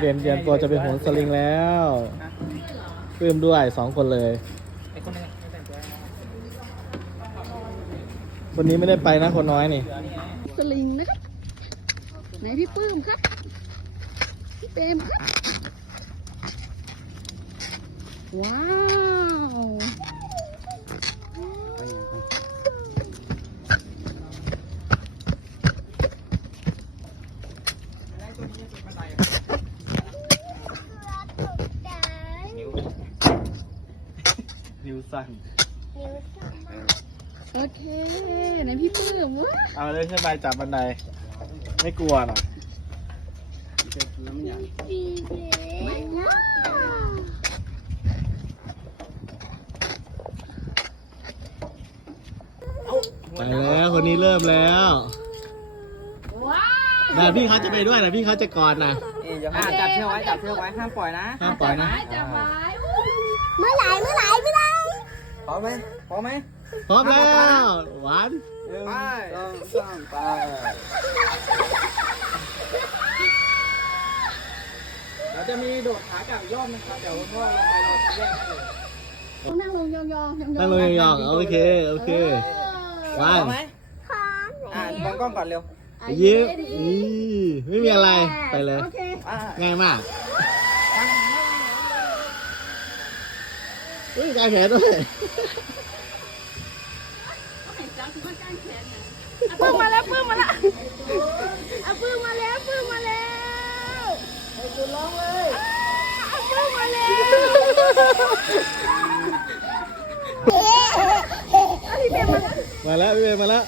เรียนเรียนตัวจะเป็นโหนสลิงแล้วปลื้มด้วยสองคนเลยคนนี้ไม่ได้ไปนะคนน้อยนี่ สลิงนะครับไหนพี่ปื้มครับ พี่เปมครับ ว้าว นิ้ว นิ้วสั้นโอเคไหนพี่ปื้มวะเอาเลยขึ้นไปจับบันไดไม่กลัวหรอกไปแล้วคนนี้เริ่มแล้วว้าวแต่พี่เขาจะไปด้วยนะพี่เขาจะกอดนะอะจับเชือกไว้จับเชือกไว้ห้ามปล่อยนะห้ามปล่อยนะจับไว้ เมื่อไหร่เมื่อไหร่ไม่ได้ พ ร้อมไหมพร้อมไหมพร้อมแล้ว หวานไปต้องต้องไปเราจะมีโดดขากลับอีกรอบนึงครับเดี๋ยวพ่อลงไปเราจะแยกให้เลยนั่งลงยองๆยองๆนั่งลงยองๆโอเค โอเคพวาร้อนมไหมอะมองกล้องก่อนเร็วยิ้มนี่ไม่มีอะไร ไปเลยโอเคอะง่ายมาก อุ้ยกายแขนด้วย ปื้มมาแล้วปื้มมาแล้วเอาปื้มมาแล้วปื้มมาแล้วให้กูร้องเลยเอาปื้มมาแล้วมาแล้วพี่เบนมาแล้ว